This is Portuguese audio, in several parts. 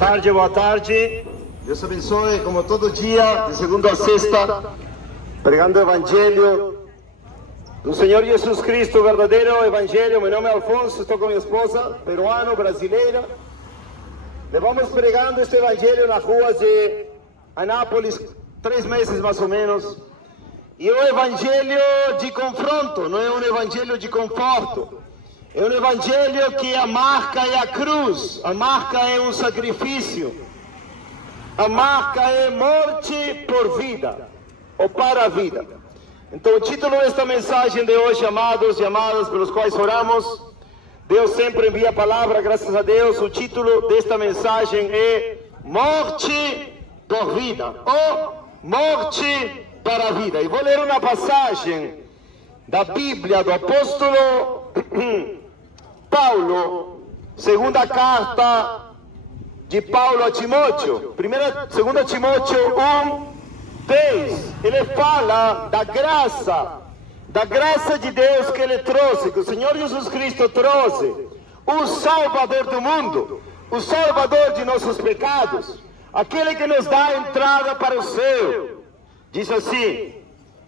tarde, boa tarde. Deus abençoe, como todo dia, de segunda a sexta, pregando o Evangelho do Senhor Jesus Cristo, o verdadeiro Evangelho. Meu nome é Alfonso, estou com minha esposa, peruano, brasileira. Levamos pregando este Evangelho nas ruas de Anápolis 3 meses mais ou menos. E é um Evangelho de confronto, não é um Evangelho de conforto. É um Evangelho que a marca é a cruz, a marca é um sacrifício, a marca é morte por vida, ou para a vida. Então o título desta mensagem de hoje, amados e amadas pelos quais oramos, Deus sempre envia a palavra, graças a Deus. O título desta mensagem é Morte por Vida, ou Morte para a Vida. E vou ler uma passagem da Bíblia do apóstolo Paulo, segunda carta de Paulo a Timóteo, segunda Timóteo 1:10. Ele fala da graça de Deus que ele trouxe, que o Senhor Jesus Cristo trouxe, o Salvador do mundo, o Salvador de nossos pecados, aquele que nos dá a entrada para o céu. Diz assim: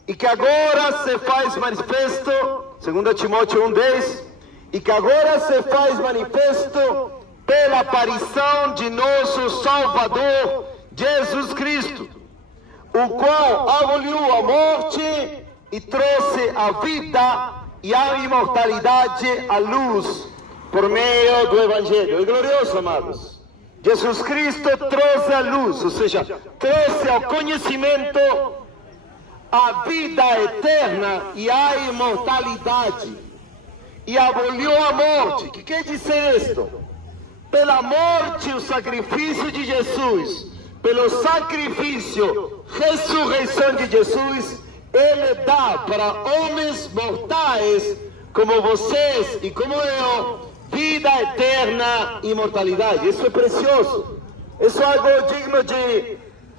e que agora se faz manifesto, 2 Timóteo 1:10, e que agora se faz manifesto pela aparição de nosso Salvador Jesus Cristo, o qual aboliu a morte e trouxe a vida e a imortalidade à luz por meio do Evangelho. É glorioso, amados. Jesus Cristo trouxe a luz, ou seja, trouxe ao conhecimento a vida eterna e a imortalidade, e aboliu a morte. O que quer dizer isto? Pela morte, o sacrifício de Jesus, pelo sacrifício, ressurreição de Jesus, Ele dá para homens mortais como vocês e como eu, vida eterna e imortalidade. Isso é precioso. Isso é algo digno de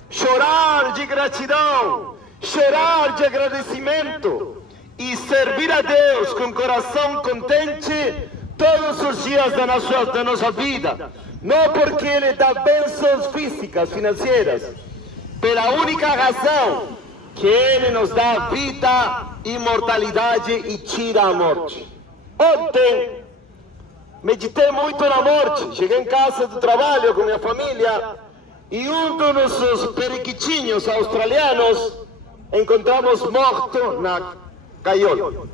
chorar de gratidão, chorar de agradecimento e servir a Deus com coração contente todos os dias da nossa vida. Não porque Ele dá bênçãos físicas, financeiras, pela única razão que Ele nos dá vida, imortalidade e tira a morte. Ontem meditei muito na morte. Cheguei em casa do trabalho com minha família e um dos nossos periquitinhos australianos encontramos morto na gaiola.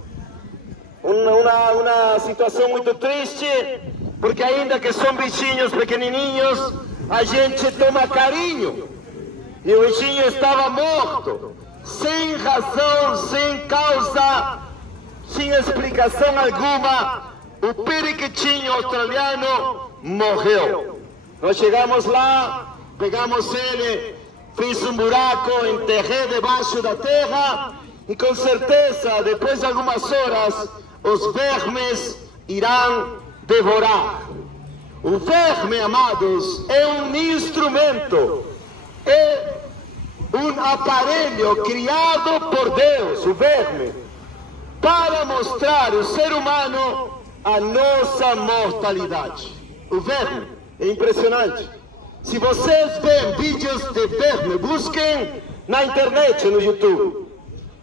Uma situação muito triste, porque ainda que são bichinhos pequenininhos, a gente toma carinho. E o bichinho estava morto, sem razão, sem causa, sem explicação alguma. O periquitinho australiano morreu. Nós chegamos lá, pegamos ele, fiz um buraco, enterrei debaixo da terra, e com certeza, depois de algumas horas, os vermes irão devorar. O verme, amados, é um instrumento, é um aparelho criado por Deus, o verme, para mostrar ao ser humano a nossa mortalidade. O verme é impressionante. Se vocês veem vídeos de verme, busquem na internet, no YouTube.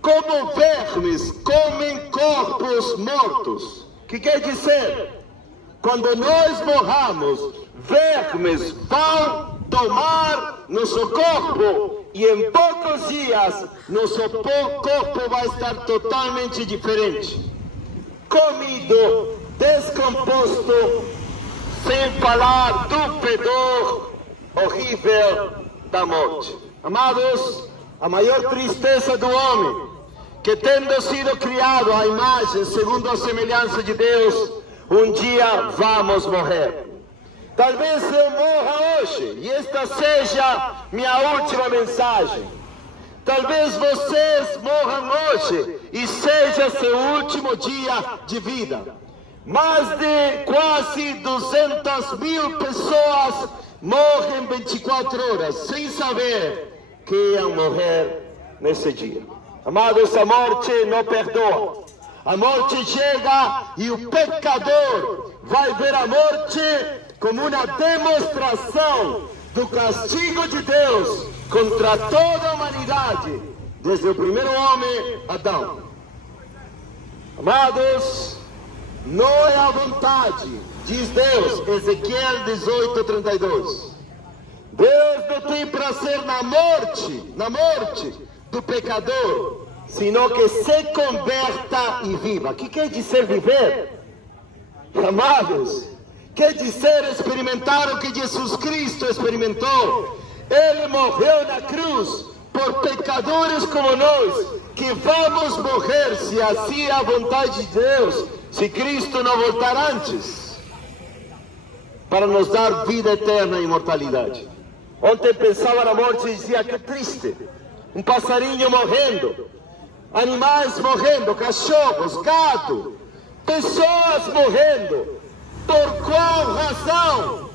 Como vermes comem corpos mortos. O que quer dizer? Quando nós morramos, vermes vão tomar nosso corpo e em poucos dias nosso corpo vai estar totalmente diferente. Comido, descomposto, sem falar do fedor horrível da morte. Amados, a maior tristeza do homem, que tendo sido criado à imagem, segundo a semelhança de Deus, um dia vamos morrer. Talvez eu morra hoje, e esta seja minha última mensagem. Talvez vocês morram hoje, e seja seu último dia de vida. Mais de quase 200.000 pessoas morrem 24 horas, sem saber que iam morrer nesse dia. Amados, a morte não perdoa. A morte chega e o pecador vai ver a morte como uma demonstração do castigo de Deus contra toda a humanidade, desde o primeiro homem, Adão. Amados, não é a vontade, diz Deus, Ezequiel 18:32. Deus não tem prazer na morte do pecador, sino que se converta e viva. O que quer dizer viver? Amados, quer dizer experimentar o que Jesus Cristo experimentou. Ele morreu na cruz por pecadores como nós, que vamos morrer se assim é a vontade de Deus, se Cristo não voltar antes, para nos dar vida eterna e imortalidade. Ontem pensava na morte e dizia, que triste, um passarinho morrendo, animais morrendo, cachorros, gato, pessoas morrendo. Por qual razão?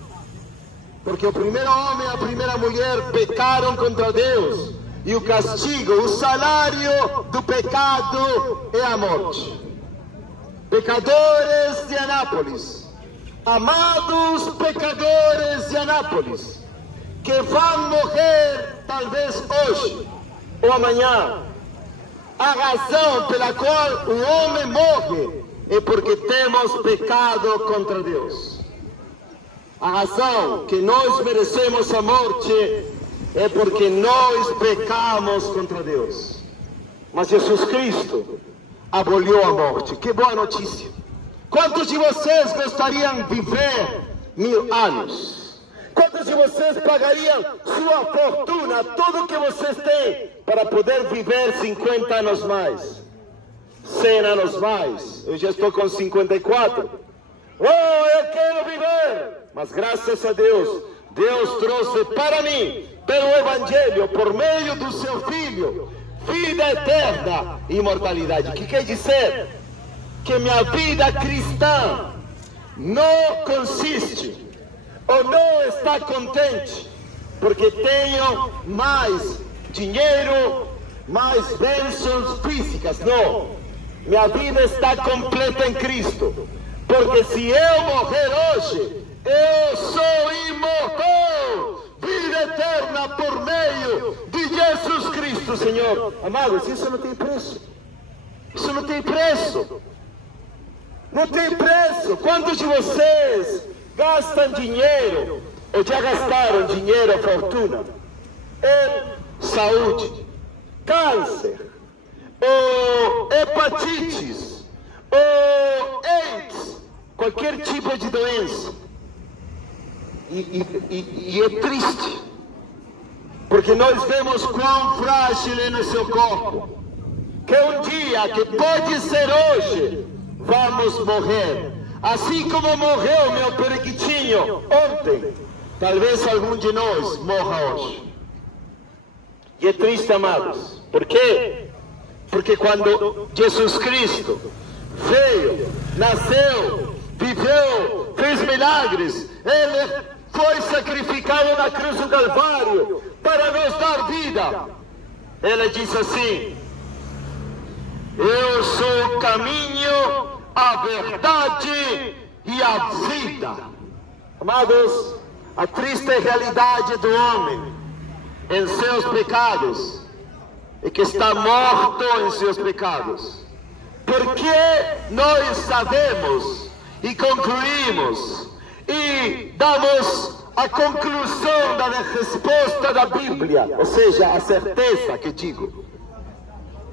Porque o primeiro homem e a primeira mulher pecaram contra Deus, e o castigo, o salário do pecado é a morte. Pecadores de Anápolis, amados pecadores de Anápolis, que vão morrer talvez hoje ou amanhã, a razão pela qual o homem morre é porque temos pecado contra Deus. A razão que nós merecemos a morte é porque nós pecamos contra Deus. Mas Jesus Cristo aboliu a morte. Que boa notícia! Quantos de vocês gostariam de viver 1000 anos? Quantos de vocês pagariam sua fortuna, tudo que vocês têm, para poder viver 50 anos mais? 100 anos mais? Eu já estou com 54. Oh, eu quero viver! Mas graças a Deus, Deus trouxe para mim, pelo Evangelho, por meio do seu Filho, vida eterna e imortalidade. O que quer dizer? Que minha vida cristã não consiste, ou não está contente, porque tenho mais dinheiro, mais bênçãos físicas. Não. Minha vida está completa em Cristo. Porque se eu morrer hoje, eu sou imortal, vida eterna por meio de Jesus Cristo, Senhor. Amados, isso não tem preço. Isso não tem preço. Não tem preço. Quantos de vocês gastam dinheiro, ou já gastaram dinheiro, fortuna, em saúde, câncer, ou hepatites, ou AIDS, qualquer tipo de doença? E é triste, porque nós vemos quão frágil é no seu corpo, que um dia, que pode ser hoje, vamos morrer. Assim como morreu meu periquitinho ontem, talvez algum de nós morra hoje. E é triste, amados. Por quê? Porque quando Jesus Cristo veio, nasceu, viveu, fez milagres, Ele foi sacrificado na cruz do Calvário para nos dar vida. Ele disse assim: eu sou o caminho, a verdade e a vida. Amados, a triste realidade do homem em seus pecados é que está morto em seus pecados. Porque nós sabemos e concluímos e damos a conclusão da resposta da Bíblia, ou seja, a certeza que digo,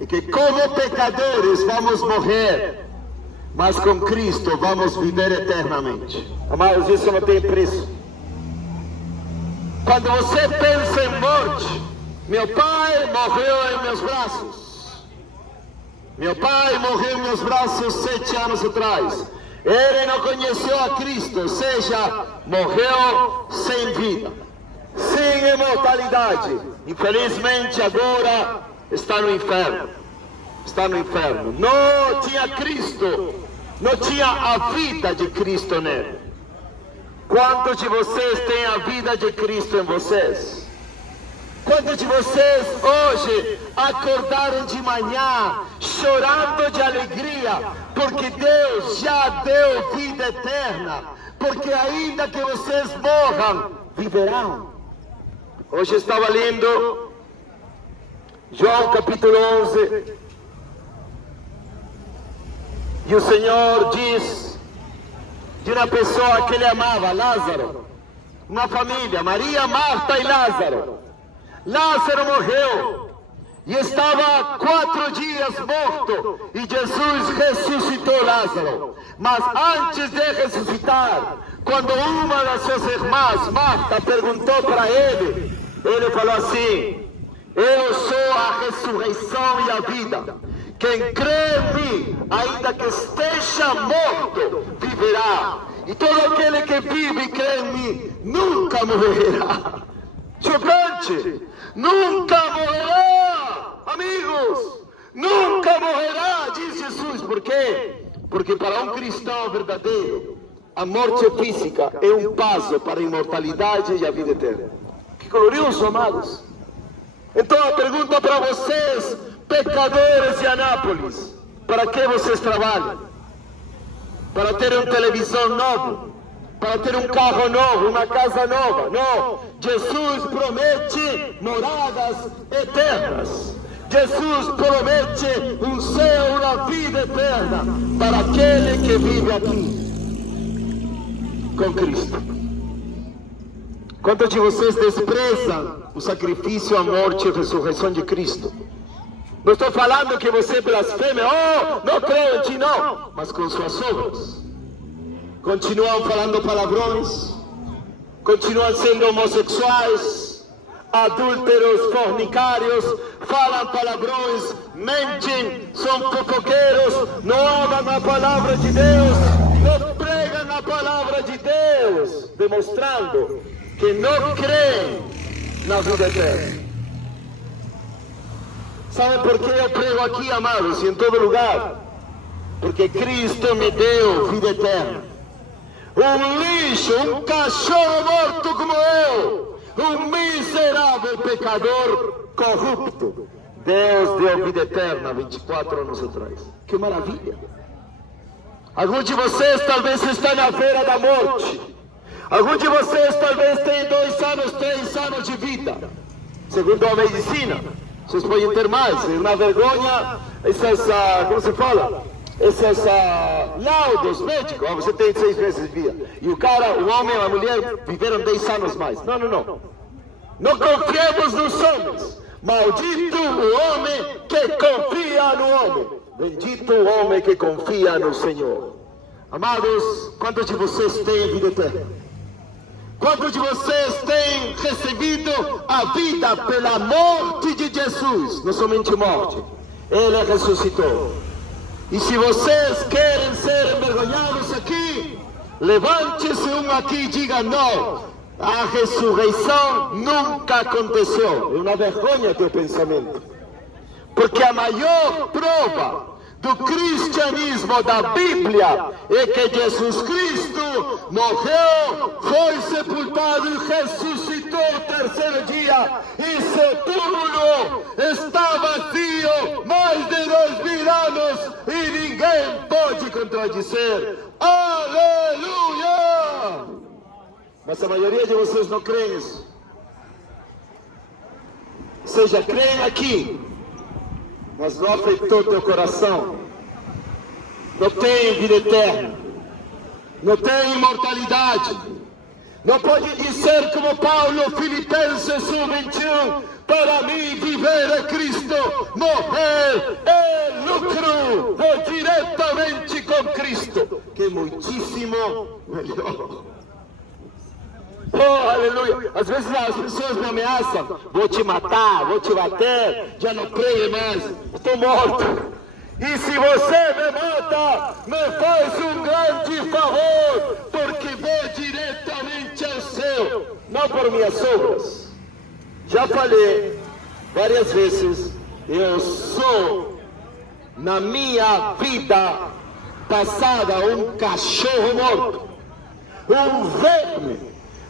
é que como pecadores vamos morrer, mas com Cristo vamos viver eternamente. Amados, isso não tem preço. Quando você pensa em morte, meu pai morreu em meus braços. Meu pai morreu em meus braços 7 anos atrás. Ele não conheceu a Cristo, ou seja, morreu sem vida, sem imortalidade. Infelizmente agora está no inferno. Está no inferno. Não tinha Cristo, não tinha a vida de Cristo nele. Quantos de vocês têm a vida de Cristo em vocês? Quantos de vocês hoje acordaram de manhã chorando de alegria, porque Deus já deu vida eterna porque ainda que vocês morram, viverão. Hoje estava lendo João capítulo 11, e o Senhor diz de uma pessoa que ele amava, Lázaro, uma família, Maria, Marta e Lázaro. Lázaro morreu e estava 4 dias morto, e Jesus ressuscitou Lázaro. Mas antes de ressuscitar, quando uma das suas irmãs, Marta, perguntou para ele falou assim: eu sou a ressurreição e a vida. Quem crê em mim, ainda que esteja morto, viverá. E todo aquele que vive e crê em mim, nunca morrerá. Chocante! Nunca morrerá, amigos! Nunca morrerá, diz Jesus. Por quê? Porque para um cristão verdadeiro, a morte física é um passo para a imortalidade e a vida eterna. Que glorioso, amados! Então a pergunta para vocês, pecadores de Anápolis: para que vocês trabalham? Para ter uma televisão nova? Para ter um carro novo, uma casa nova? Não! Jesus promete moradas eternas. Jesus promete um céu, uma vida eterna para aquele que vive aqui com Cristo. Quantos de vocês desprezam o sacrifício, a morte e a ressurreição de Cristo? Não estou falando que você blasfeme, não creio em ti, não. Mas com suas obras, continuam falando palavrões, continuam sendo homossexuais, adúlteros, fornicários, falam palavrões, mentem, são fofoqueiros, não amam a palavra de Deus, não pregam a palavra de Deus, demonstrando que não creem na vida eterna. Sabem por que eu prego aqui, amados, e em todo lugar? Porque Cristo me deu vida eterna. Um lixo, um cachorro morto como eu, um miserável pecador corrupto, Deus deu vida eterna 24 anos atrás. Que maravilha! Alguns de vocês talvez estão na beira da morte. Alguns de vocês talvez tenham 2 anos, 3 anos de vida. Segundo a medicina, vocês podem ter mais. É uma vergonha essas, como se fala? Esses laudos médicos. Você tem 6 meses de vida. E o cara, o homem e a mulher viveram 10 anos mais. Não. Não confiemos nos homens. Maldito o homem que confia no homem. Bendito o homem que confia no Senhor. Amados, quantos de vocês têm vida eterna? Quantos de vocês têm recebido a vida pela morte de Jesus? Não somente morte, Ele ressuscitou. E se vocês querem ser envergonhados aqui, levante-se um aqui e diga: não, a ressurreição nunca aconteceu. É uma vergonha teu pensamento. Porque a maior prova do cristianismo da Bíblia é que Jesus Cristo morreu, foi sepultado e ressuscitou o 3º dia, e seu túmulo está vazio mais de 2000 anos e ninguém pode contradizer. Aleluia! Mas a maioria de vocês não creem nisso. Ou seja, creem aqui, mas não afetou teu coração. Não tem vida eterna, não tem imortalidade. Não pode dizer como Paulo, Filipenses 1:21, para mim viver é Cristo, morrer é lucro, vou diretamente com Cristo, que é muitíssimo melhor. Oh, aleluia! Às vezes as pessoas me ameaçam: vou te matar, vou te bater, já não creio mais, estou morto. E se você me mata, me faz um grande favor, porque vou diretamente ao céu, não por minhas obras. Já falei várias vezes, eu sou, na minha vida passada, um cachorro morto, um verme,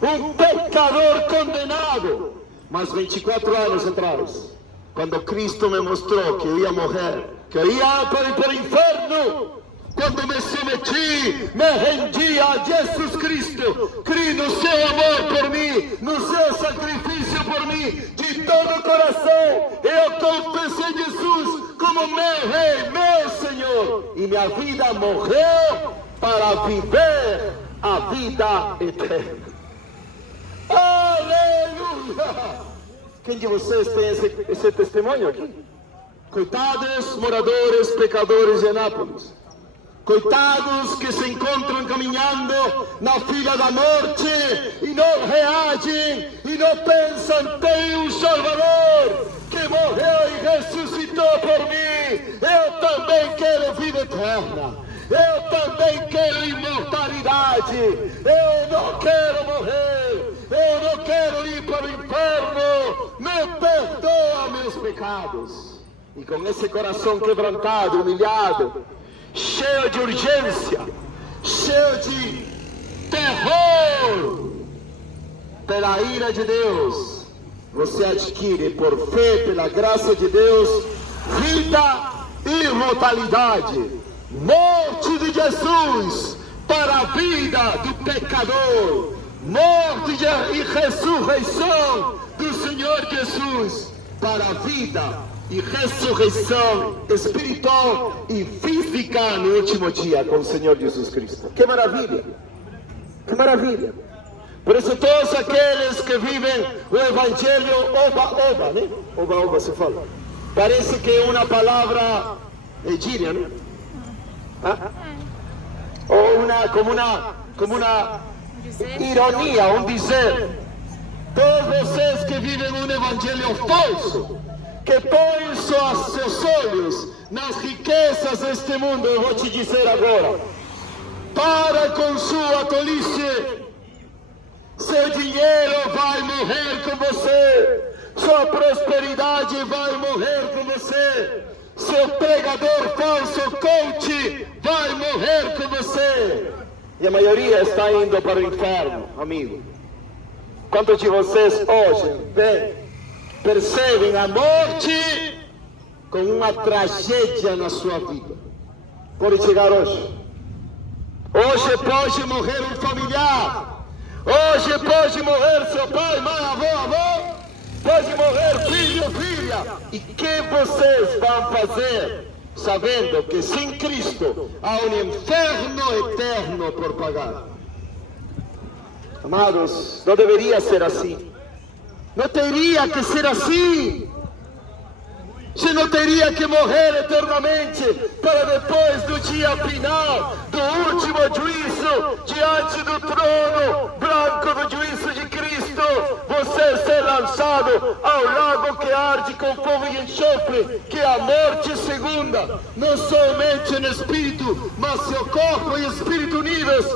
um pecador condenado. Mas 24 anos atrás, quando Cristo me mostrou que eu ia morrer, que eu ia para o inferno, quando me submeti, me rendi a Jesus Cristo, criei no seu amor por mim, no seu sacrifício por mim, de todo o coração, eu confessei Jesus como meu Rei, meu Senhor, e minha vida morreu para viver a vida eterna. Aleluia! Quem de vocês tem esse testemunho aqui? Coitados moradores, pecadores de Anápolis. Coitados que se encontram caminhando na fila da morte e não reagem e não pensam, tem um Salvador que morreu e ressuscitou por mim. Eu também quero vida eterna. Eu também quero imortalidade. Eu não quero morrer. Eu não quero ir para o inferno. Me perdoa meus pecados. E com esse coração quebrantado, humilhado, cheio de urgência, cheio de terror pela ira de Deus, você adquire por fé, pela graça de Deus, vida e imortalidade. Morte de Jesus para a vida do pecador. Morte e ressurreição do Senhor Jesus para a vida e ressurreição espiritual e física no último dia com o Senhor Jesus Cristo. Que maravilha! Que maravilha! Por isso todos aqueles que vivem o Evangelho oba-oba, né? Oba-oba se fala. Parece que é uma palavra gíria, né? Ou como uma ironia, um dizer. Todos vocês que vivem um Evangelho falso, que põem seus olhos nas riquezas deste mundo, eu vou te dizer agora, para com sua tolice. Seu dinheiro vai morrer com você, sua prosperidade vai morrer com você, seu pregador falso, coach, vai morrer com você. E a maioria está indo para o inferno, amigo. Quantos de vocês hoje percebem a morte como uma tragédia na sua vida? Pode chegar hoje. Hoje pode morrer um familiar. Hoje pode morrer seu pai, mãe, avô. Pode morrer filho, filha. E que vocês vão fazer sabendo que sem Cristo há um inferno eterno por pagar? Amados, não deveria ser assim. Não teria que ser assim. Você não teria que morrer eternamente para depois do dia final, do último juízo, diante do trono branco do juízo de Cristo, você ser lançado ao lago que arde com fogo e enxofre, que é a morte segunda, não somente no espírito, mas seu corpo e espírito unidos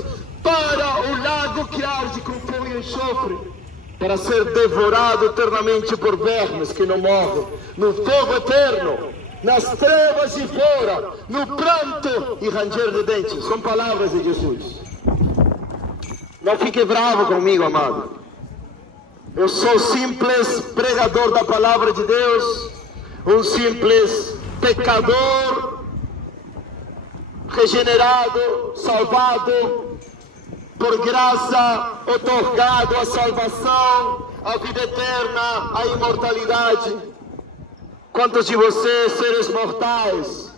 para o lago que arde com fogo e enxofre, para ser devorado eternamente por vermes que não morrem, no fogo eterno, nas trevas de fora, no pranto e ranger de dentes. São palavras de Jesus. Não fique bravo comigo, amado. Eu sou simples pregador da palavra de Deus, um simples pecador, regenerado, salvado, por graça, otorgado a salvação, a vida eterna, a imortalidade. Quantos de vocês, seres mortais,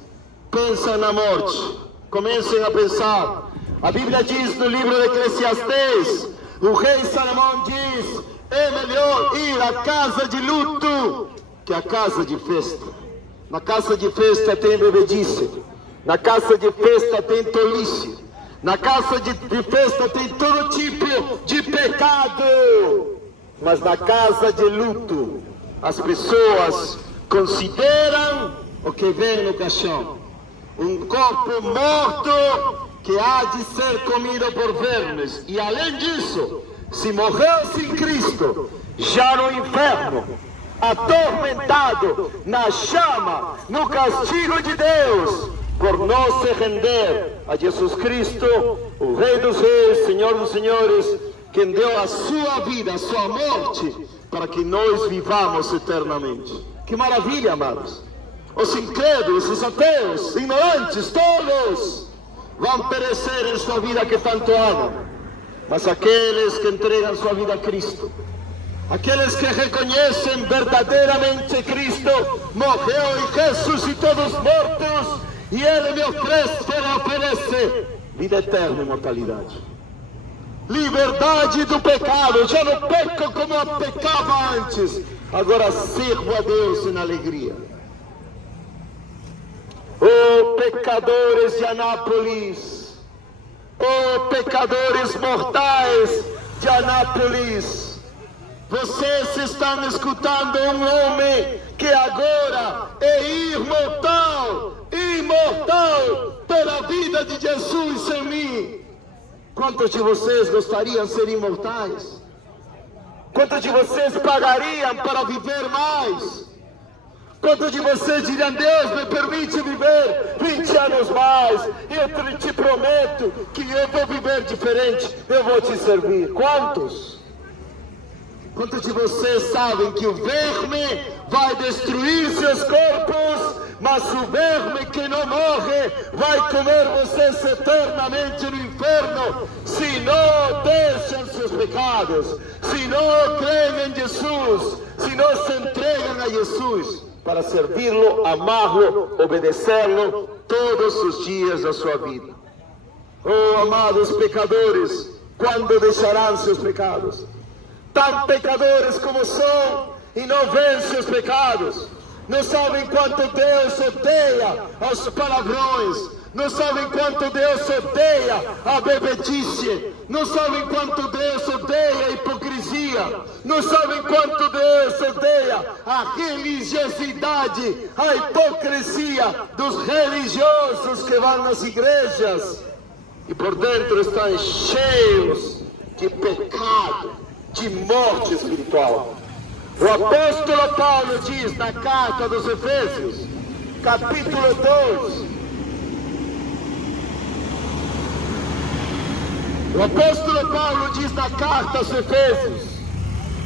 pensam na morte? Comecem a pensar. A Bíblia diz no livro de Eclesiastes, o rei Salomão diz, é melhor ir à casa de luto que à casa de festa. Na casa de festa tem bebedice, na casa de festa tem tolice, na casa de festa tem todo tipo de pecado. Mas na casa de luto, as pessoas consideram o que vem no caixão. Um corpo morto que há de ser comido por vermes. E além disso, se morreu sem Cristo, já no inferno, atormentado na chama, no castigo de Deus, por não se render a Jesus Cristo, o Rei dos Reis, Senhor dos Senhores, quem deu a sua vida, a sua morte, para que nós vivamos eternamente. Que maravilha, amados! Os incrédulos, os ateus, ignorantes, tolos, vão perecer em sua vida que tanto amam. Mas aqueles que entregam sua vida a Cristo, aqueles que reconhecem verdadeiramente Cristo, morreu e ressuscitou dos mortos, e Ele me oferece vida eterna e imortalidade. Liberdade do pecado, já não peco como eu pecava antes, agora sirvo a Deus em alegria. Oh, pecadores de Anápolis, oh, pecadores mortais de Anápolis, vocês estão escutando um homem que agora é imortal pela vida de Jesus em mim. Quantos de vocês gostariam de ser imortais? Quantos de vocês pagariam para viver mais? Quantos de vocês diriam: Deus, me permite viver 20 anos mais, eu te prometo que eu vou viver diferente, eu vou te servir? Quantos? Quantos de vocês sabem que o verme vai destruir seus corpos, mas o verme que não morre vai comer vocês eternamente no inferno, se não deixam seus pecados, se não creem em Jesus, se não se entregam a Jesus para servi-lo, amá-lo, obedecê-lo todos os dias da sua vida. Oh, amados pecadores, quando deixarão seus pecados? Tão pecadores como são e não veem seus pecados, não sabem quanto Deus odeia os palavrões, não sabem quanto Deus odeia a bebedice, não sabem quanto Deus odeia a hipocrisia, não sabem quanto Deus odeia a religiosidade, a hipocrisia dos religiosos que vão nas igrejas e por dentro estão cheios de pecado, de morte espiritual. O apóstolo Paulo diz na carta dos Efésios, capítulo 2, o apóstolo Paulo diz na carta aos Efésios,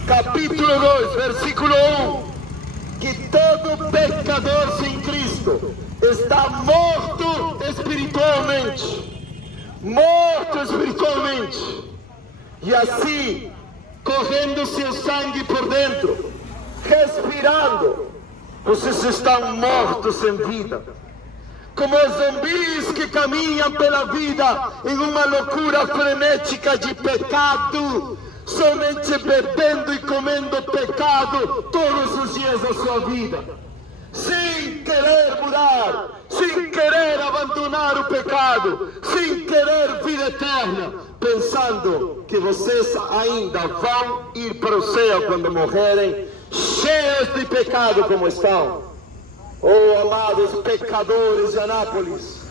capítulo 2, versículo 1, que todo pecador sem Cristo está morto espiritualmente, e assim correndo seu sangue por dentro, respirando, vocês estão mortos em vida, como os zumbis que caminham pela vida em uma loucura frenética de pecado, somente bebendo e comendo pecado todos os dias da sua vida, sem querer mudar, sem querer abandonar o pecado, sem querer vida eterna, pensando que vocês ainda vão ir para o céu quando morrerem, cheios de pecado como estão. Oh, amados pecadores de Anápolis,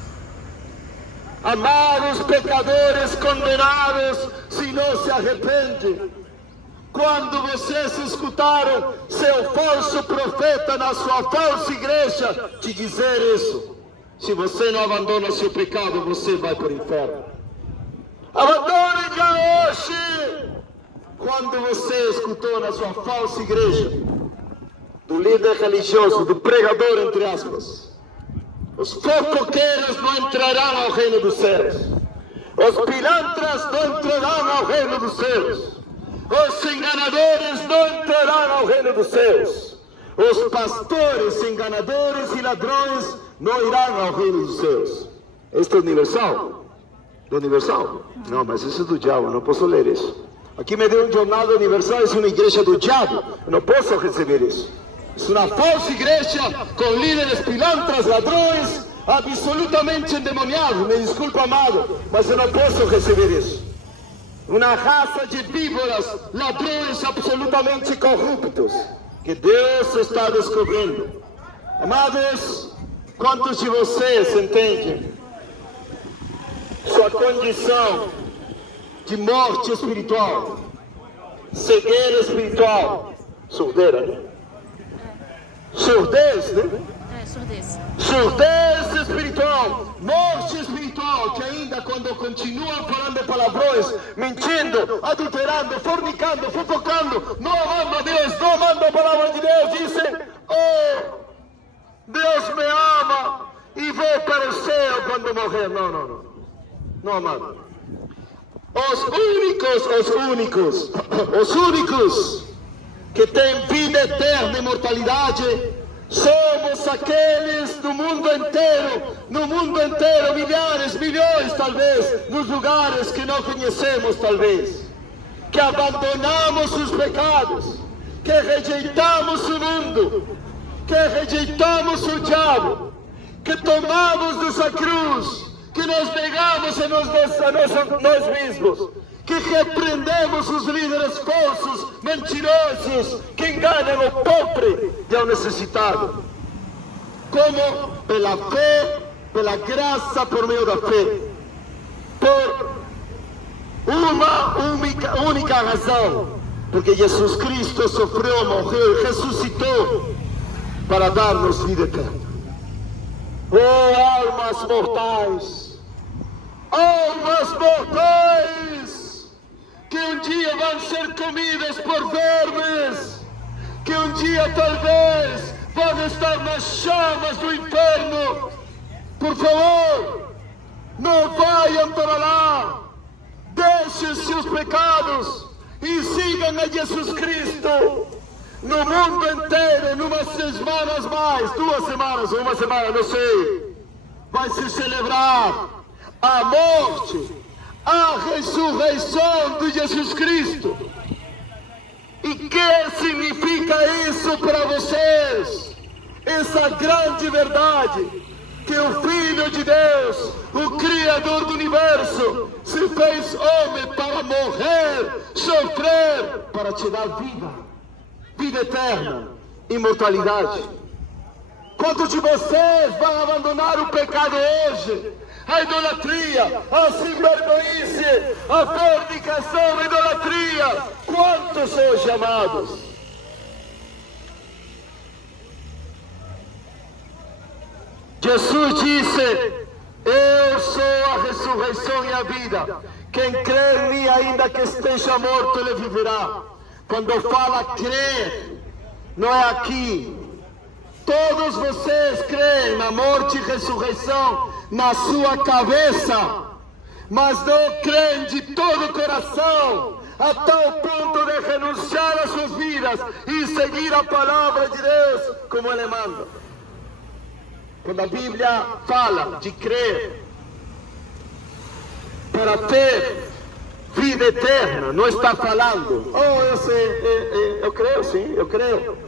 amados pecadores condenados se não se arrependem, quando vocês escutaram seu falso profeta na sua falsa igreja te dizer isso, se você não abandona seu pecado, você vai para o inferno. Abandone já hoje! Quando você escutou na sua falsa igreja, do líder religioso, do pregador, entre aspas, os fofoqueiros não entrarão ao reino dos céus, os pilantras não entrarão ao reino dos céus, os enganadores não entrarão ao reino dos céus, os pastores enganadores e ladrões não irão ao reino dos céus. Este é universal? Do Universal? Não, mas isso é do diabo, eu não posso ler isso. Aqui me deu um jornal do Universal, isso é uma igreja do diabo, eu não posso receber isso. Isso é uma falsa igreja com líderes pilantras, ladrões, absolutamente endemoniados. Me desculpa, amado, mas eu não posso receber isso. Uma raça de víboras, ladrões absolutamente corruptos, que Deus está descobrindo. Amados, quantos de vocês entendem sua condição de morte espiritual, cegueira espiritual, surdeira, né? Surdez, né? Surdez. Surdez espiritual, morte espiritual, que ainda quando continuam falando palavrões, mentindo, adulterando, fornicando, fofocando, não amando a Deus, não amando a palavra de Deus, dizem: oh, Deus me ama e vou para o céu quando morrer. Não, não, não. Não, amado. Os únicos que têm vida eterna e imortalidade somos aqueles no mundo inteiro, milhares, milhões talvez, nos lugares que não conhecemos talvez, que abandonamos os pecados, que rejeitamos o mundo, que rejeitamos o diabo, que tomamos nossa cruz, que nos negamos a nós mesmos, que repreendemos os líderes falsos, mentirosos, que enganam o pobre e ao necessitado. Como? Pela fé, pela graça, por meio da fé. Por uma única razão. Porque Jesus Cristo sofreu, morreu e ressuscitou para dar-nos vida eterna. Oh, almas mortais! Almas mortais! Que um dia vão ser comidas por vermes, que um dia talvez vão estar nas chamas do inferno. Por favor, não vayam para lá, deixem seus pecados e sigam a Jesus Cristo. No mundo inteiro, numas semanas mais, 2 semanas ou 1 semana, não sei, vai se celebrar a morte, a ressurreição de Jesus Cristo. E que significa isso para vocês? Essa grande verdade, que o Filho de Deus, o Criador do Universo, se fez homem para morrer, sofrer, para te dar vida eterna, imortalidade. Quantos de vocês vão abandonar o pecado hoje? A idolatria, a sinvergonhice, a fornicação, a idolatria. Quantos hoje, amados? Jesus disse: eu sou a ressurreição e a vida. Quem crê em mim, ainda que esteja morto, ele viverá. Quando fala crer, não é aqui. Todos vocês creem na morte e ressurreição na sua cabeça, mas não creem de todo o coração, a tal ponto de renunciar às suas vidas e seguir a palavra de Deus como Ele manda. Quando a Bíblia fala de crer para ter vida eterna, não está falando, eu sei, eu creio sim, eu creio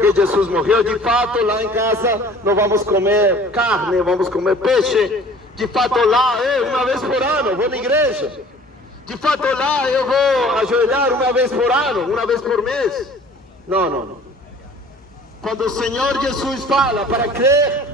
que Jesus morreu. De fato, lá em casa não vamos comer carne, vamos comer peixe. De fato, lá, uma vez por ano, vou na igreja. De fato, lá eu vou ajoelhar uma vez por ano, uma vez por mês. Não. Quando o Senhor Jesus fala para crer,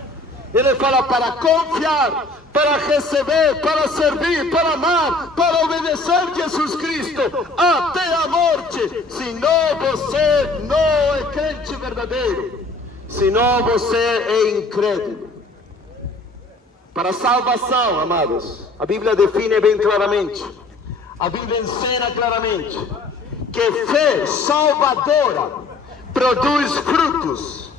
Ele fala para confiar, para receber, para servir, para amar, para obedecer Jesus Cristo até a morte. Senão você não é crente verdadeiro, senão você é incrédulo. Para salvação, amados, a Bíblia define bem claramente, a Bíblia ensina claramente que fé salvadora produz frutos,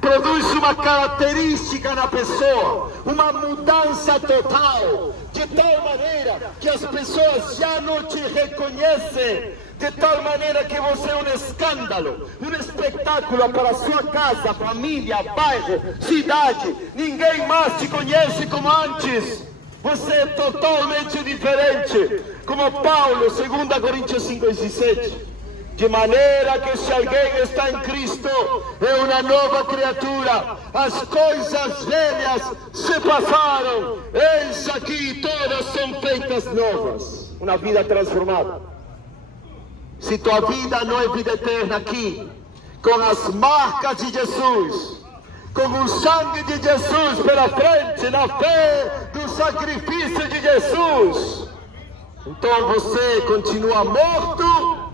produz uma característica na pessoa, uma mudança total, de tal maneira que as pessoas já não te reconhecem, de tal maneira que você é um escândalo, um espetáculo para a sua casa, família, bairro, cidade. Ninguém mais te conhece como antes. Você é totalmente diferente, como Paulo, 2 Coríntios 5:17. De maneira que se alguém está em Cristo, é uma nova criatura. As coisas velhas se passaram, eis aqui todas são feitas novas. Uma vida transformada. Se tua vida não é vida eterna aqui, com as marcas de Jesus, com o sangue de Jesus pela frente, na fé do sacrifício de Jesus, então você continua morto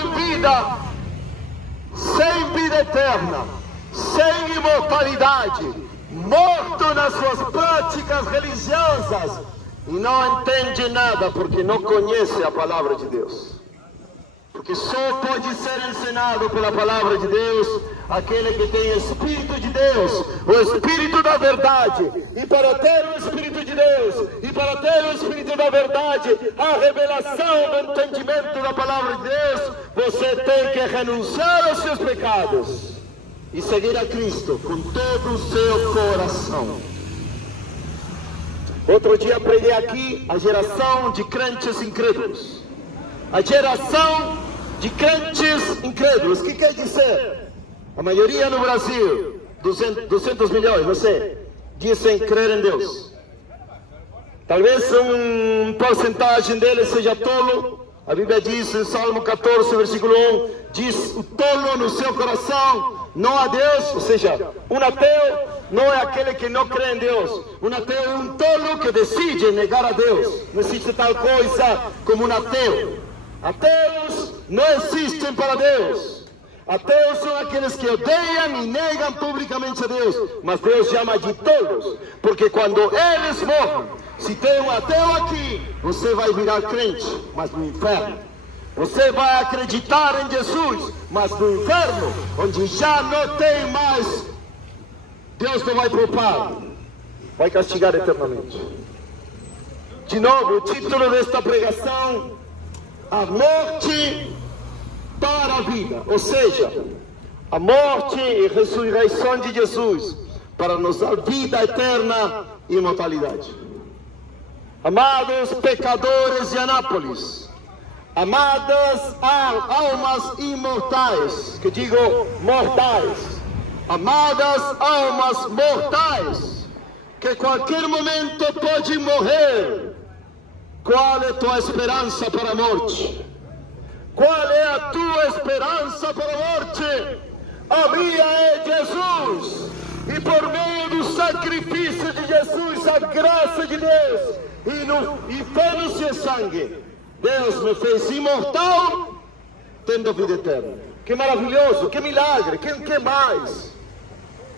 em vida, sem vida eterna, sem imortalidade, morto nas suas práticas religiosas e não entende nada porque não conhece a palavra de Deus. Porque que só pode ser ensinado pela palavra de Deus aquele que tem Espírito de Deus, o Espírito da verdade. E para ter o Espírito de Deus, e para ter o Espírito da verdade, a revelação do entendimento da palavra de Deus, você tem que renunciar aos seus pecados e seguir a Cristo com todo o seu coração. Outro dia preguei aqui a geração de crentes incrédulos. A geração de crentes incrédulos. O que quer dizer? A maioria no Brasil, 200 milhões, não sei, dizem crer em Deus. Talvez uma porcentagem deles seja tolo. A Bíblia diz em Salmo 14, versículo 1, diz: o tolo no seu coração não há Deus. Ou seja, um ateu não é aquele que não crê em Deus. Um ateu é um tolo que decide negar a Deus. Não existe tal coisa como um ateu. Ateus não existem para Deus. Ateus são aqueles que odeiam e negam publicamente a Deus. Mas Deus chama de tolos, porque quando eles morrem, se tem um ateu aqui, você vai virar crente, mas no inferno. Você vai acreditar em Jesus, mas no inferno, onde já não tem mais, Deus não vai poupar, vai castigar eternamente. De novo, o título desta pregação: a morte para a vida, ou seja, a morte e ressurreição de Jesus para nos dar vida eterna e imortalidade. Amados pecadores de Anápolis, amadas almas imortais, que digo mortais, amadas almas mortais, que qualquer momento pode morrer. Qual é a tua esperança para a morte? Qual é a tua esperança para a morte? A minha é Jesus. E por meio do sacrifício de Jesus, a graça de Deus, e pelo seu sangue, Deus me fez imortal, tendo vida eterna. Que maravilhoso, que milagre. Quem quer mais?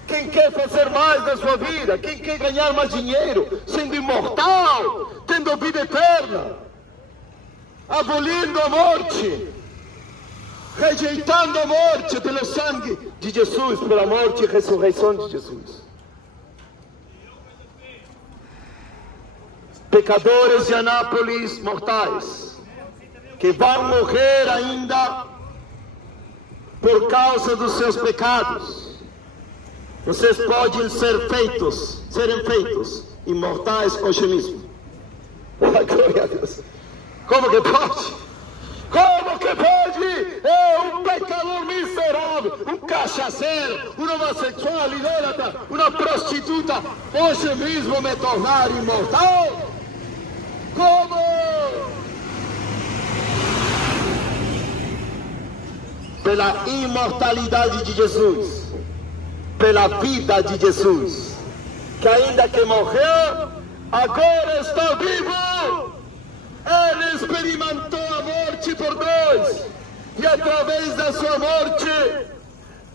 Quem quer fazer mais da sua vida? Quem quer ganhar mais dinheiro, sendo imortal, tendo vida eterna, abolindo a morte, rejeitando a morte pelo sangue de Jesus, pela morte e ressurreição de Jesus? Pecadores de Anápolis mortais, que vão morrer ainda por causa dos seus pecados. Vocês podem serem feitos imortais hoje mesmo. Glória a Deus. Como que pode? Como que pode? É um pecador miserável, um cachaceiro, um homossexual, idólatra, uma prostituta, hoje mesmo me tornar imortal? Como? Pela imortalidade de Jesus, pela vida de Jesus, que ainda que morreu, agora está vivo. Ele experimentou a morte por nós, e através da sua morte,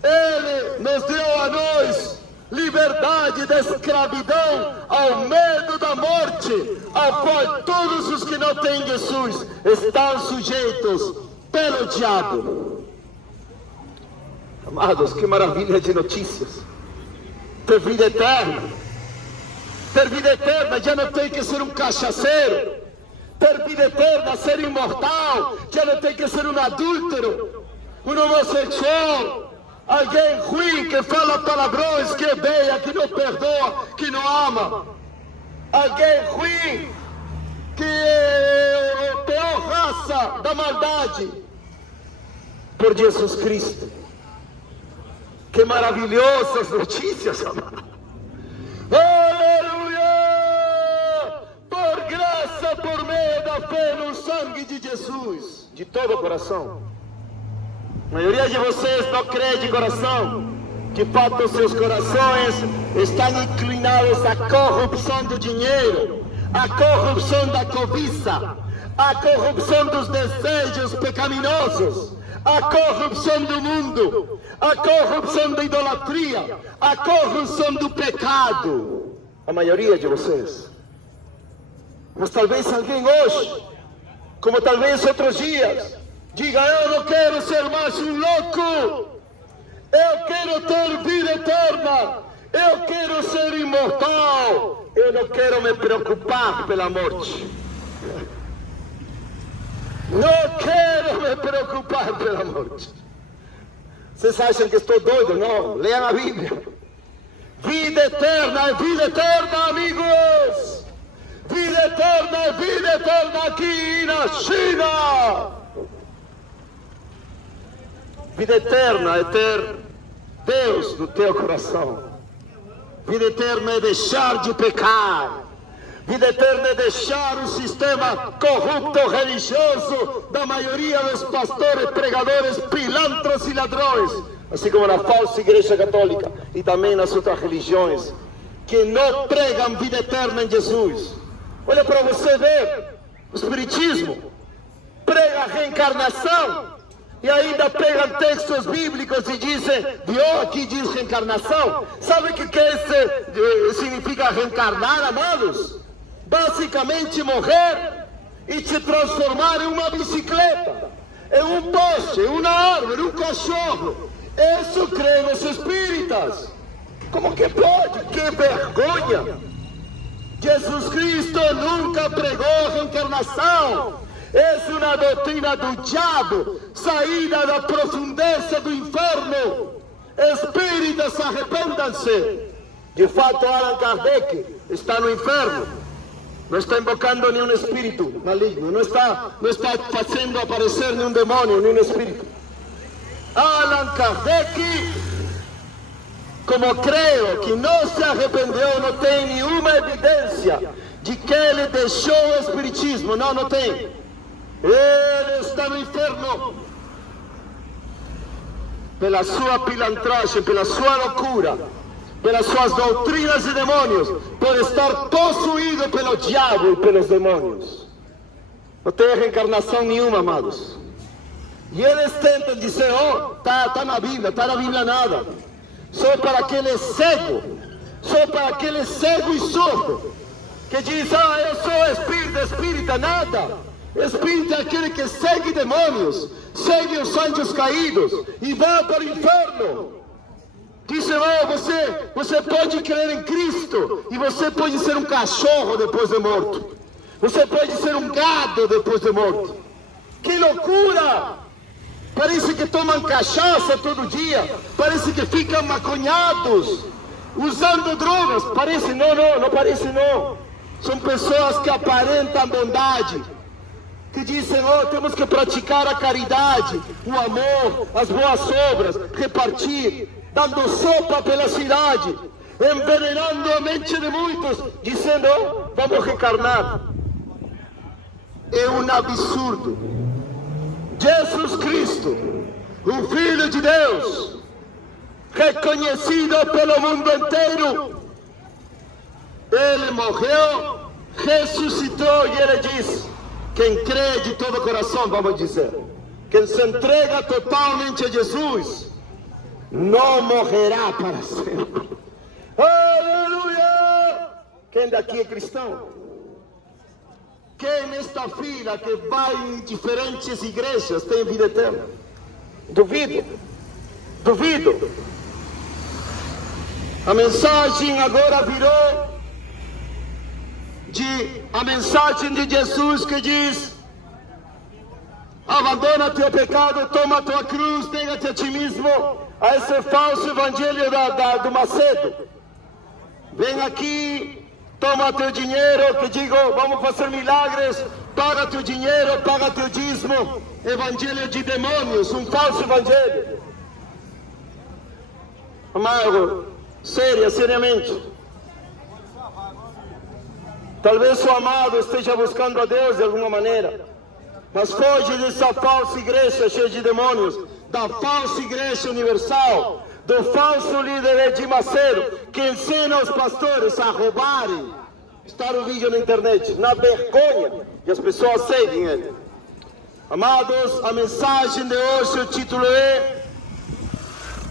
Ele nos deu a nós liberdade da escravidão ao medo da morte, ao qual todos os que não têm Jesus estão sujeitos pelo diabo. Amados, que maravilha de notícias! Ter vida eterna. Ter vida eterna já não tem que ser um cachaceiro. Ter vida eterna, ser imortal, já não tem que ser um adúltero, um homossexual, alguém ruim que fala palavrões, que odeia, que não perdoa, que não ama. Alguém ruim, que é a pior raça da maldade, por Jesus Cristo. Que maravilhosas notícias, amado. Aleluia! Por graça, por meio da fé no sangue de Jesus, de todo o coração. A maioria de vocês não crê de coração. De fato, seus corações estão inclinados à corrupção do dinheiro, à corrupção da cobiça, à corrupção dos desejos pecaminosos, a corrupção do mundo, a corrupção da idolatria, a corrupção do pecado. A maioria de vocês. Mas talvez alguém hoje, como talvez outros dias, Diga, eu não quero ser mais um louco. Eu quero ter vida eterna. Eu quero ser imortal. Eu não quero me preocupar pela morte. Não quero me preocupar pela morte. Vocês acham que estou doido? Não, leiam a Bíblia. Vida eterna é vida eterna, amigos. Vida eterna aqui na China. Vida eterna é ter Deus no teu coração. Vida eterna é deixar de pecar. Vida eterna é deixar o sistema corrupto religioso da maioria dos pastores, pregadores, pilantras e ladrões, assim como na falsa igreja católica e também nas outras religiões, que não pregam vida eterna em Jesus. Olha para você ver, o Espiritismo prega a reencarnação e ainda pegam textos bíblicos e dizem, Deus aqui diz reencarnação. Sabe o que significa reencarnar, amados? Basicamente morrer e se transformar em uma bicicleta, em um poste, em uma árvore, um cachorro. Isso creem os espíritas. Como que pode? Que vergonha! Jesus Cristo nunca pregou reencarnação. Essa é uma doutrina do diabo, saída da profundeza do inferno. Espíritas, arrependam-se. De fato, Allan Kardec está no inferno. Não está invocando nenhum espírito maligno. Não está fazendo aparecer nenhum demônio, nenhum espírito. Allan Kardec, como creio que não se arrependeu, não tem nenhuma evidência de que ele deixou o espiritismo. Não tem. Ele está no inferno pela sua pilantragem, pela sua loucura, pelas suas doutrinas de demônios, por estar possuído pelo diabo e pelos demônios. Não tem reencarnação nenhuma, amados. E eles tentam dizer, está na Bíblia nada. Só para aquele cego, e surdo, que diz, eu sou espírita, nada. Espírito é aquele que segue demônios, segue os anjos caídos e vai para o inferno. Dizem, você pode crer em Cristo e você pode ser um cachorro depois de morto. Você pode ser um gado depois de morto. Que loucura! Parece que tomam cachaça todo dia, parece que ficam maconhados, usando drogas. Parece, não parece não. São pessoas que aparentam bondade, que dizem, temos que praticar a caridade, o amor, as boas obras, repartir, dando sopa pela cidade, envenenando a mente de muitos, dizendo, vamos reencarnar. É um absurdo. Jesus Cristo, o Filho de Deus, reconhecido pelo mundo inteiro, ele morreu, ressuscitou e ele diz, quem crê de todo o coração, vamos dizer, quem se entrega totalmente a Jesus, não morrerá para sempre. Aleluia! Quem daqui é cristão? Quem nesta fila que vai em diferentes igrejas tem vida eterna? Duvido. A mensagem agora virou a mensagem de Jesus que diz, abandona teu pecado, toma tua cruz, nega-te a ti mesmo. A esse falso evangelho do Macedo. Vem aqui, toma teu dinheiro, que digo, vamos fazer milagres, paga teu dinheiro, paga teu dízimo. Evangelho de demônios, um falso evangelho. Amado, seriamente. Talvez o amado esteja buscando a Deus de alguma maneira, mas foge dessa falsa igreja cheia de demônios, da falsa igreja universal, do falso líder de Macedo, que ensina os pastores a roubarem. Está no vídeo na internet, na vergonha, e as pessoas seguem ele. Amados, a mensagem de hoje, o título é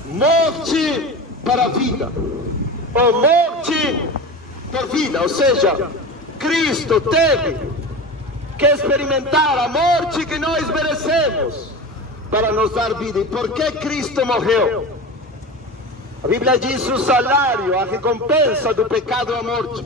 Morte para a Vida, ou Morte por Vida, ou seja, Cristo teve que experimentar a morte que nós merecemos. para nos dar vida. E por que Cristo morreu? A Bíblia diz o salário, a recompensa do pecado é a morte.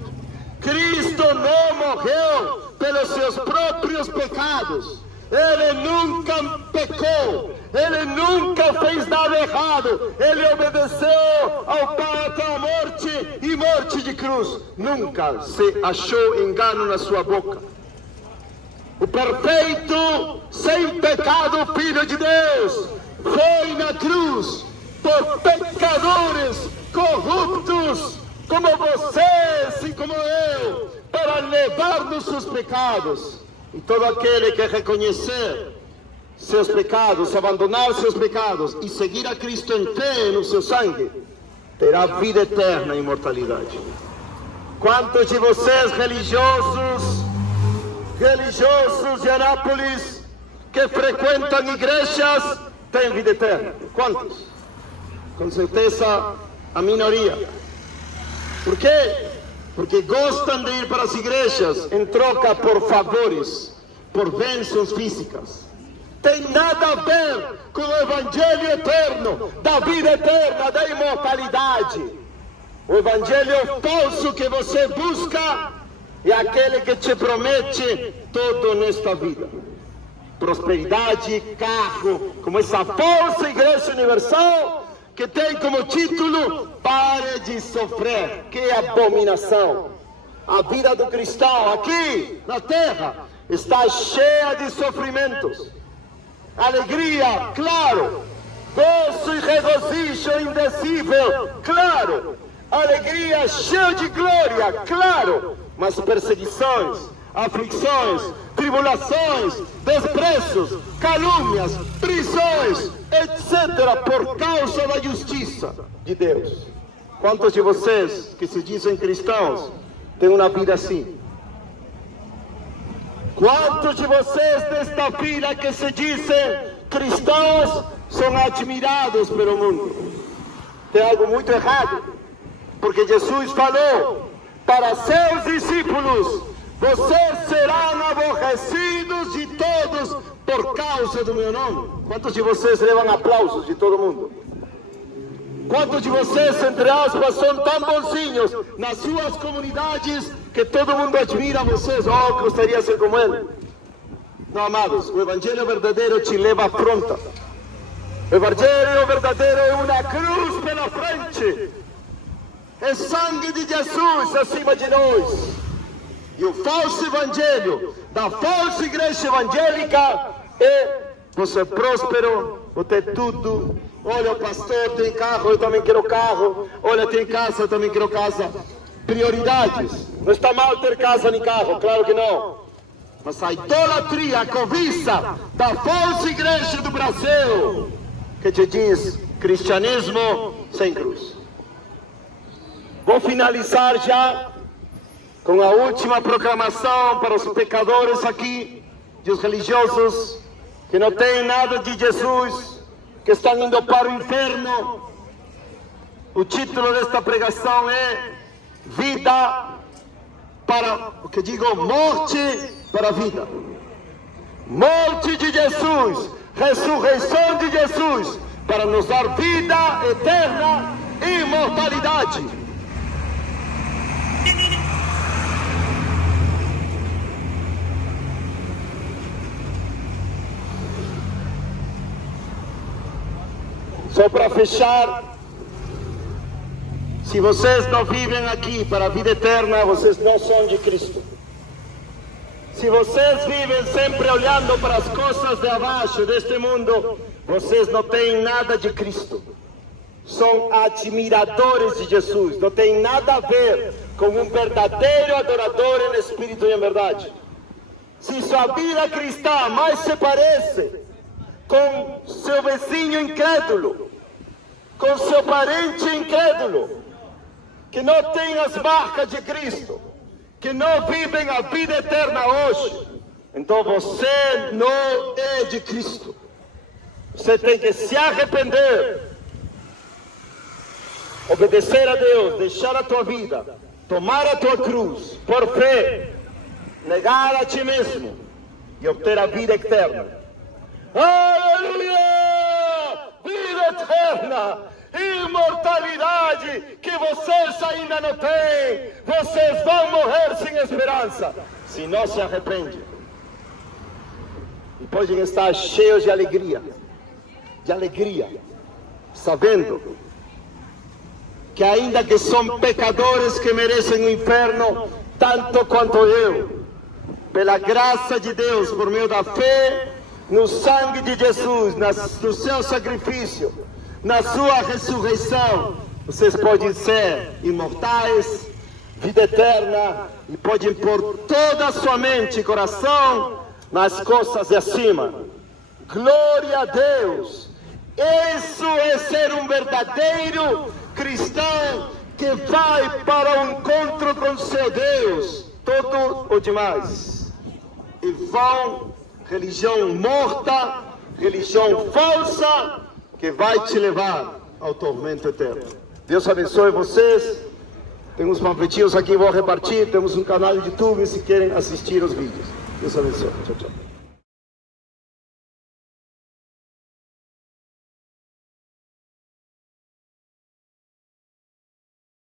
Cristo não morreu pelos seus próprios pecados. Ele nunca pecou. Ele nunca fez nada errado. Ele obedeceu ao Pai até a morte e morte de cruz. Nunca se achou engano na sua boca. O perfeito, sem pecado Filho de Deus foi na cruz por pecadores corruptos como vocês e como eu, para levar-nos os pecados. E todo aquele que reconhecer seus pecados, abandonar seus pecados e seguir a Cristo em fé no seu sangue, terá vida eterna e imortalidade. Quantos de vocês religiosos de Anápolis que frequentam igrejas têm vida eterna? Quantos? Com certeza a minoria. Por quê? Porque gostam de ir para as igrejas em troca por favores, por bênçãos físicas. Tem nada a ver com o Evangelho eterno, da vida eterna, da imortalidade. O Evangelho falso que você busca é aquele que te promete tudo nesta vida. Prosperidade, carro, como essa falsa Igreja Universal, que tem como título, pare de sofrer, que abominação. A vida do cristão aqui na terra está cheia de sofrimentos. Alegria, claro. Gozo e regozijo indecível, claro. Alegria cheia de glória, claro. Mas perseguições, aflições, tribulações, despreços, calúnias, prisões, etc., por causa da justiça de Deus. Quantos de vocês que se dizem cristãos têm uma vida assim? Quantos de vocês desta fila que se dizem cristãos são admirados pelo mundo? Tem algo muito errado, porque Jesus falou para seus discípulos: vocês serão aborrecidos de todos por causa do meu nome. Quantos de vocês levam aplausos de todo mundo? Quantos de vocês, entre aspas, são tão bonzinhos nas suas comunidades que todo mundo admira vocês? Oh, gostaria de ser como ele. Não, amados, o Evangelho verdadeiro te leva afronta. O Evangelho verdadeiro é uma cruz pela frente. É sangue de Jesus acima de nós. E o falso evangelho da falsa igreja evangélica é: você é próspero, você tem tudo. Olha, o pastor tem carro, eu também quero carro. Olha, tem casa, eu também quero casa. Prioridades. Não está mal ter casa nem carro, claro que não. Mas a idolatria, a cobiça da falsa igreja do Brasil, que te diz cristianismo sem cruz. Vou finalizar já com a última proclamação para os pecadores aqui, e os religiosos que não têm nada de Jesus, que estão indo para o inferno. O título desta pregação é Vida para, o que digo, morte para a vida. Morte de Jesus, ressurreição de Jesus, para nos dar vida eterna e imortalidade. Só para fechar, se vocês não vivem aqui para a vida eterna, vocês não são de Cristo. Se vocês vivem sempre olhando para as coisas de abaixo deste mundo, vocês não têm nada de Cristo. São admiradores de Jesus, não tem nada a ver com um verdadeiro adorador em espírito e em verdade. Se sua vida cristã mais se parece com seu vizinho incrédulo, com seu parente incrédulo, que não tem as marcas de Cristo, que não vivem a vida eterna hoje, então você não é de Cristo. Você tem que se arrepender, obedecer a Deus, deixar a tua vida, tomar a tua cruz por fé, negar a ti mesmo e obter a vida eterna. Aleluia! eterna, imortalidade que vocês ainda não têm. Vocês vão morrer sem esperança, se não se arrependem. E podem estar cheios de alegria, sabendo que ainda que são pecadores que merecem o inferno, tanto quanto eu, pela graça de Deus, por meio da fé no sangue de Jesus, no seu sacrifício, na sua ressurreição, vocês podem ser imortais, vida eterna, e podem pôr toda a sua mente e coração nas coisas de acima. Glória a Deus! Isso é ser um verdadeiro cristão que vai para o encontro com seu Deus. Tudo o demais e vão, religião morta, religião falsa, que vai te levar ao tormento eterno. Deus abençoe vocês. Temos panfletinhos aqui, vou repartir. Temos um canal de YouTube se querem assistir os vídeos. Deus abençoe. Tchau, tchau.